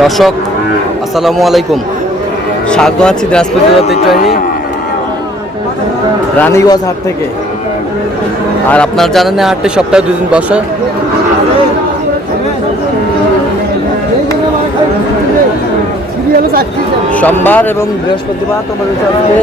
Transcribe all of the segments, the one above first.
দর্শক আসসালামু আলাইকুম, স্বাগত আছি দিনাজপুর জেলা ঐতিহ্যবাহী রানীগঞ্জ হাট থেকে। আর আপনার জানেন না, হাটটি সপ্তাহে 2 দিন বসে। সোমবার এবং বৃহস্পতিবার। তোমাদের আজকে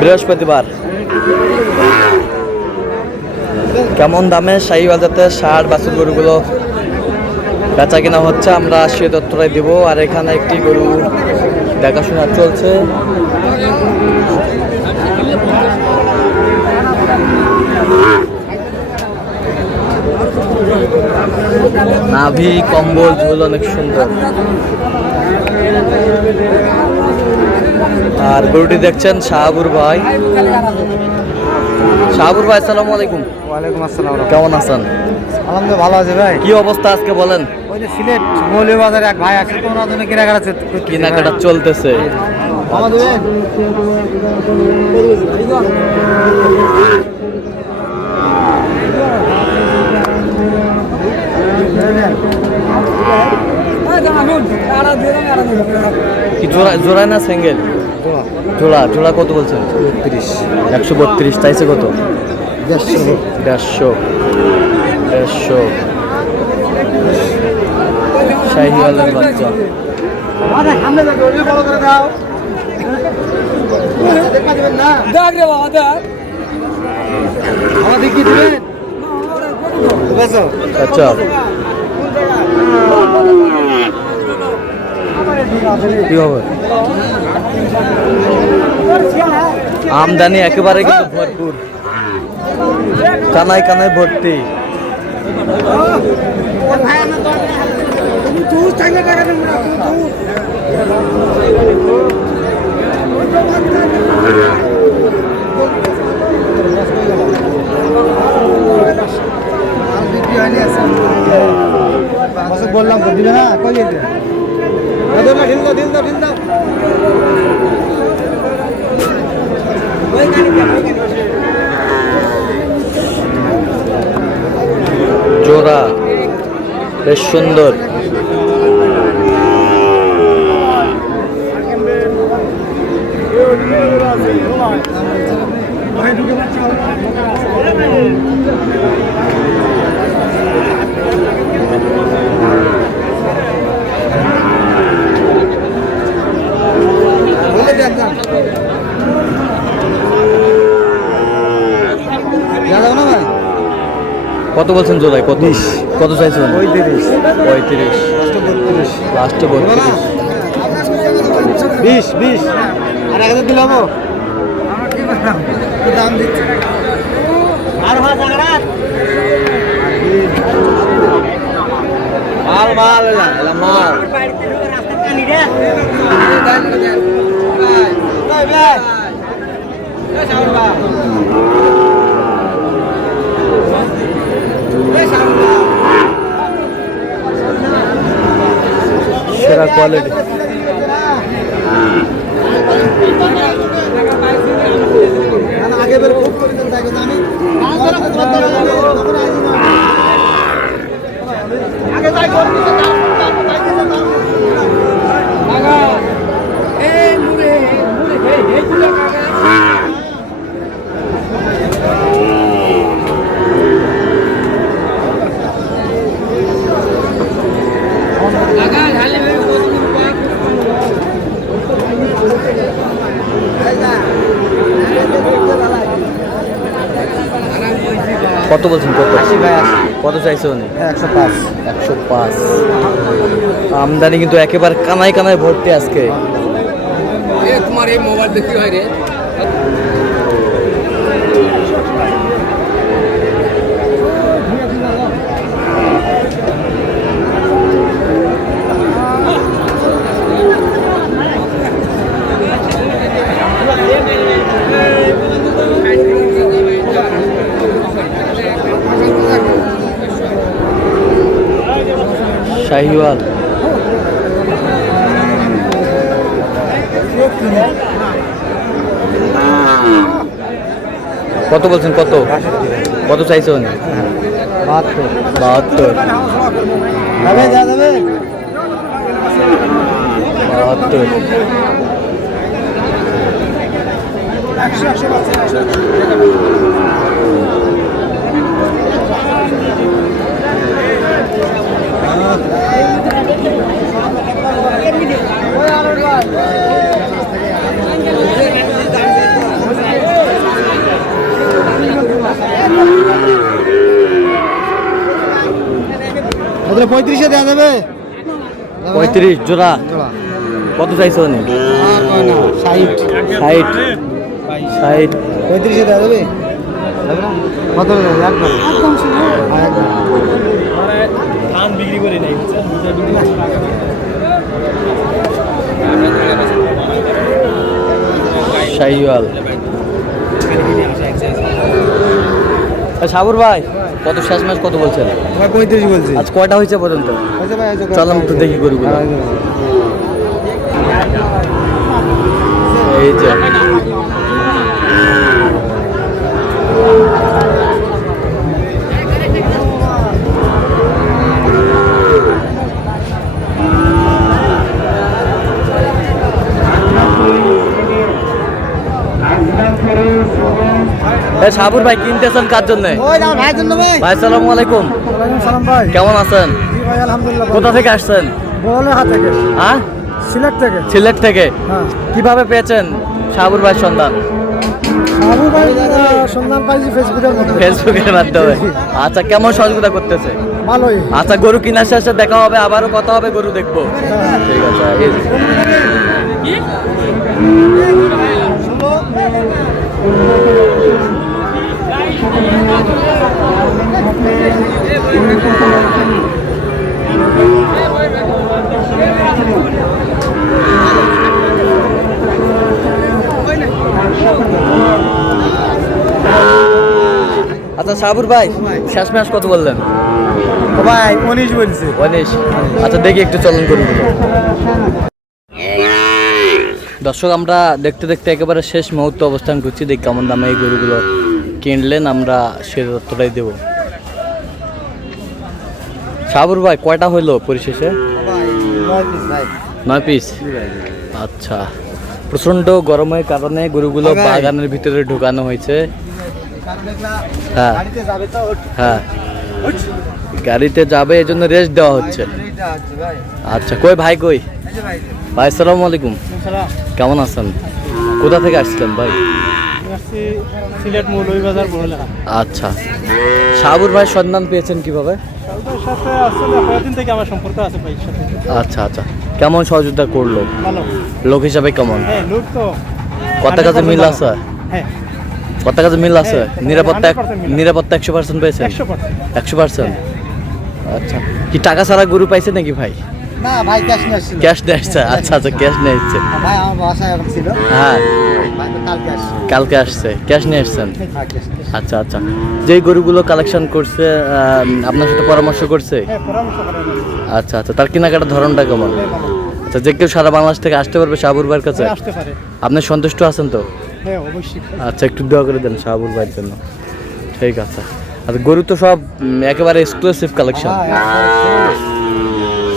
বৃহস্পতিবার। কেমন দামে শাহিওয়াল জাতের ষাঁড় বাছুর গরুগুলো বেচা কিনা হচ্ছে আমরা সে তথ্যটাই দেবো। আর এখানে একটি গরু দেখাশোনা চলছে। নাভি কম্বল ঝুল অনেক সুন্দর। আর গরুটি দেখছেন শাহাবুর ভাই। শাহাবুর ভাই আসসালামু আলাইকুম। ওয়ালাইকুম আসসালাম। কেমন আছেন? আলহামদুলিল্লাহ ভালো আছে ভাই। কি অবস্থা আজকে বলেন? ওই যে সিলেট মৌলভী বাজারে এক ভাই আছে, তো ওনার জন্য কেনাকাটা চলতেছে। কি জোড়ায় না সিঙ্গেল? জোড়া। জোড়া কত বলছেন? 32। 132 চাইছে কত? 150। শাহিওয়ালের বাচ্চা। আচ্ছা, কি হবে? আমদানি একেবারে কিন্তু ভরপুর, কানায় কানায় ভর্তি। বললাম তো দিলে না, কই যেতে জোড়া বেশ সুন্দর। কত বলছেন জোড়ায়? কত কত চাইছেন? 35। লাস্টে 32। 20 আর 1000 দিলাম। দাম দিচ্ছে আর মাল সেরা কোয়ালিটি। আগে বের খুব করে থাকে আমি আগে যাই করবি তো দাম আগা এই মুরে এই গুলো কাকা আগা ঢালে কত বলছেন? কত? 80 ভাই। কত চাইছে উনি? 105। 105। আমদানি কিন্তু একেবারে কানায় কানায় ভর্তি আজকে। তোমার এই মোবাইল দেখি হয় রে। শাহিওয়াল। কত বলছেন? কত কত চাইছে উনি? 72 যাবে যা যাবে 72 ওদের 35-এ দেওয়া যাবে 35 জোড়া কত চাইছো নি আর কয় না 60 60 60 35-এ দেওয়া যাবে কত একদম একদম ধান বিক্রি করে নেই শাহিওয়াল সাবুর ভাই কত শেষ ম্যাচ কত বলছেন ভাই 35 বলছি আজ কয়টা হয়েছে পর্যন্ত হয়েছে ভাই চল একটু দেখি গরুগুলো এই যে সাবুর ভাই কিনতেছেন কার জন্য ওই আমার ভাইয়ের জন্য ভাই ভাই আসসালামু আলাইকুম ওয়ালাইকুম সালাম ভাই কেমন আছেন জি ভাই আলহামদুলিল্লাহ কোথা থেকে আসছেন বলে হাত থেকে হ্যাঁ সিলেট থেকে সিলেট থেকে হ্যাঁ কিভাবে পেয়েছেন সাবুর ভাই সন্ধান আবু ভাই সন্ধান পাইছি ফেসবুকের মধ্যে ফেসবুকের মাধ্যমে আচ্ছা কেমন সহযোগিতা করতেছে ভালোই আচ্ছা গরু কিনার শেষে দেখা হবে আবারও কথা হবে গরু দেখবো ঠিক আছে এই যে। আচ্ছা সাবুর ভাই শেষ ম্যাচ কত বললেন ভাই 19 বলছে অনিশ আচ্ছা দেখি একটু চলন করুন দর্শক আমরা দেখতে দেখতে একেবারে শেষ মুহূর্তে অবস্থান করছি দেখি কেমন দামে এই গরুগুলো কিনলেন আমরা সে তথ্যটাই দেবো সাবুর ভাই কয়টা হইলো পরিশেষে 9 পিস আচ্ছা প্রচন্ড গরমের কারণে গরুগুলো বাগানের ভিতরে ঢুকানো হয়েছে হ্যাঁ হ্যাঁ গাড়িতে যাবে এই জন্য রেস্ট দেওয়া হচ্ছে আচ্ছা কই ভাই কই ভাই আসসালামু আলাইকুম কেমন আছেন কোথা থেকে আসছিলেন ভাই সিলেট মৌলভীবাজার বড়লেখা আচ্ছা সাবুর ভাই সন্ধান পেয়েছেন কিভাবে সাউদের সাথে আসলে কয়েকদিন থেকে আমার সম্পর্ক আছে ভাইয়ের সাথে আচ্ছা আচ্ছা কেমন সহযোগিতা করলো ভালো লোক হিসাবে কেমন হ্যাঁ লোক তো কত কাজে মিল আছে হ্যাঁ কত কাজে মিল আছে হ্যাঁ, নিরাপত্তা 100% মিল। নিরাপত্তা 100% পেয়েছেন 100% 100% আচ্ছা কি টাকা ছাড়া গরু পাইছে নাকি ভাই না ভাই ক্যাশ নিয়ে আসছিল ক্যাশ নিয়ে আসছে আচ্ছা আচ্ছা ক্যাশ নিয়ে আসছে ভাই আমার বাসায় এখন ছিল হ্যাঁ ভাই তো কালকে আসছে কালকে আসছে ক্যাশ নিয়ে আসছেন হ্যাঁ ক্যাশ আচ্ছা আচ্ছা যেই গরুগুলো কালেকশন করছে আপনার সাথে পরামর্শ করছে হ্যাঁ পরামর্শ করেন আচ্ছা আচ্ছা তার কেনাকাটার ধরনটা কেমন আচ্ছা যে কেউ সারা বাংলাদেশ থেকে আসতে পারবে শাহাবুর ভাইয়ের কাছে আসতে পারে আপনি সন্তুষ্ট আছেন তো হ্যাঁ অবশ্যই আচ্ছা একটু দোয়া করে দেন শাহাবুর ভাইয়ের জন্য ঠিক আছে আচ্ছা গরু তো সব একেবারে এক্সক্লুসিভ কালেকশন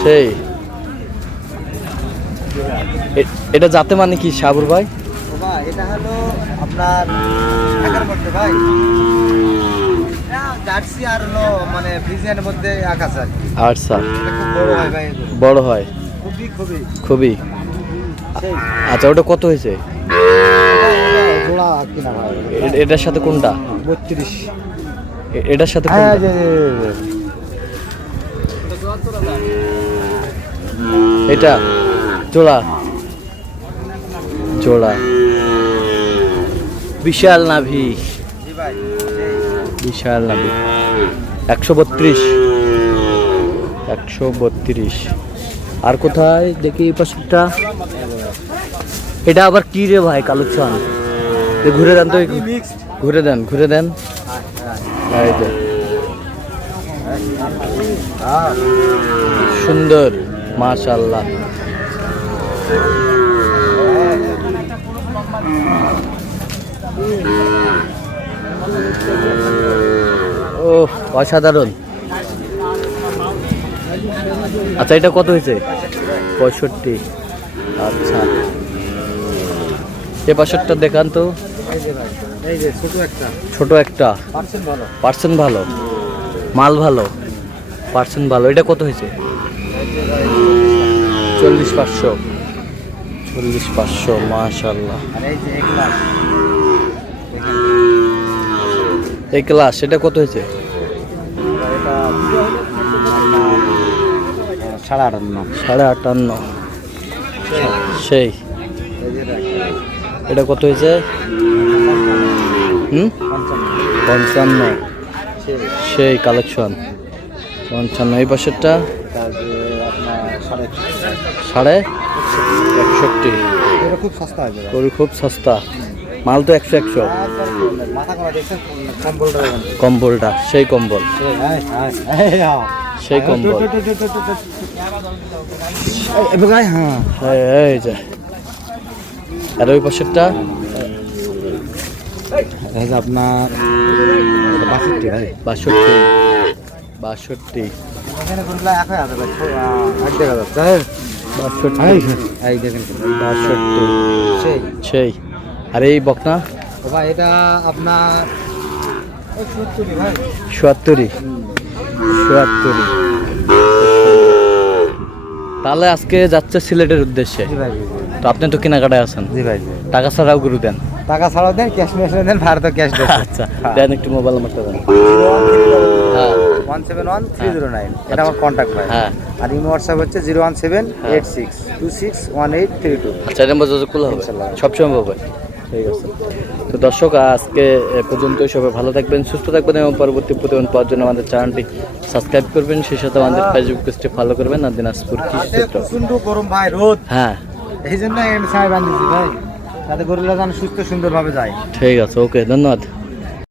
সেই এটা যাতে মানে কি শাহাবুর ভাই ভাই এটা হলো আপনার ঢাকার মধ্যে ভাই জার্সি আর হলো মানে ফ্রিজিয়ানের মধ্যে আকাশ আর কি আচ্ছা এটা খুব বড় হয় ভাই এগুলো। বড় হয় খুবই খুবই খুবই সেই আচ্ছা ওটা কত হয়েছে জোড়া কিনা ভাই এটার সাথে কোনটা 32 এটার সাথে হ্যাঁ কোনটা? এটা জোড়া জোড়া বিশাল নাভি জি ভাই বিশাল নাভি 132 132 আর কোথায় দেখি এই পাশেরটা এটা আবার কি রে ভাই কালেকশন ঘুরে দেন তো একটু। মিক্সড ঘুরে দেন এই যে সুন্দর মাশাআল্লাহ ও ও অসাধারণ। আচ্ছা এটা কত হয়েছে? 65। আচ্ছা এ পাশেরটা দেখান তো। এই যে ছোট একটা ছোট একটা, পার্সেন্ট ভালো। পার্সেন্ট ভালো, মাল ভালো, পার্সেন্ট ভালো। এটা কত হয়েছে? 40,500। 40,500 মাশাআল্লাহ। আর এই যে এক লাখ এই ক্লাস এটা কত হয়েছে? এটা 58.5। 58.5। সেই এটা কত হয়েছে? 55। সেই কালেকশন 55। এই পাশেরটা আপনার 61.5। এটা খুব সস্তা হবে। গরু খুব সস্তা, মাল তো 100 মাথা করা দেখছেন কম্বলটা কম্বলটা সেই কম্বল, সেই কম্বল। হ্যাঁ এই যে আর ওই পাশেরটা আপনার 62 ভাই। 62। এখানে কোনগুলো 1000 ভাই 8 দেখা যাচ্ছে। 62। এই দেখেন 62 সেই সেই। আর এই বকনা ও ভাই এটা আপনার 70 ভাই। 77। তাহলে আজকে যাচ্ছে সিলেটের উদ্দেশ্যে। জি ভাই তো আপনি তো কেনাকাটায় আছেন, জি ভাই টাকা ছাড়াও গরু দেন। টাকা ছাড়াও দেন, ক্যাশ মেশিনে দেন, ভাড়া তো ক্যাশ দেন। আচ্ছা দেন একটু মোবাইল নাম্বারটা দেন। হ্যাঁ 171309 এটা আমার কন্ট্যাক্ট ভাই। হ্যাঁ আর ইমো হোয়াটসঅ্যাপ হচ্ছে 01786261832। আচ্ছা এটা মজা খোলা হবে সবসময় হবে। ঠিক আছে। তো দর্শক আজকে এ পর্যন্তই। সবাই ভালো থাকবেন, সুস্থ থাকবেন এবং পরবর্তী প্রতিবেদন পাওয়ার জন্য আমাদের চ্যানেলটি সাবস্ক্রাইব করবেন, সেই সাথে আমাদের ফেসবুক পেজটি ফলো করবেন। আর দিনাজপুর কৃষি ক্ষেত্র। প্রচন্ড গরম ভাই, রোদ, হ্যাঁ এই জন্য আমি ছাই বাঁধিয়েছি ভাই, যাতে গরুরা যেন সুস্থ সুন্দরভাবে যায়। ঠিক আছে, ওকে, ধন্যবাদ।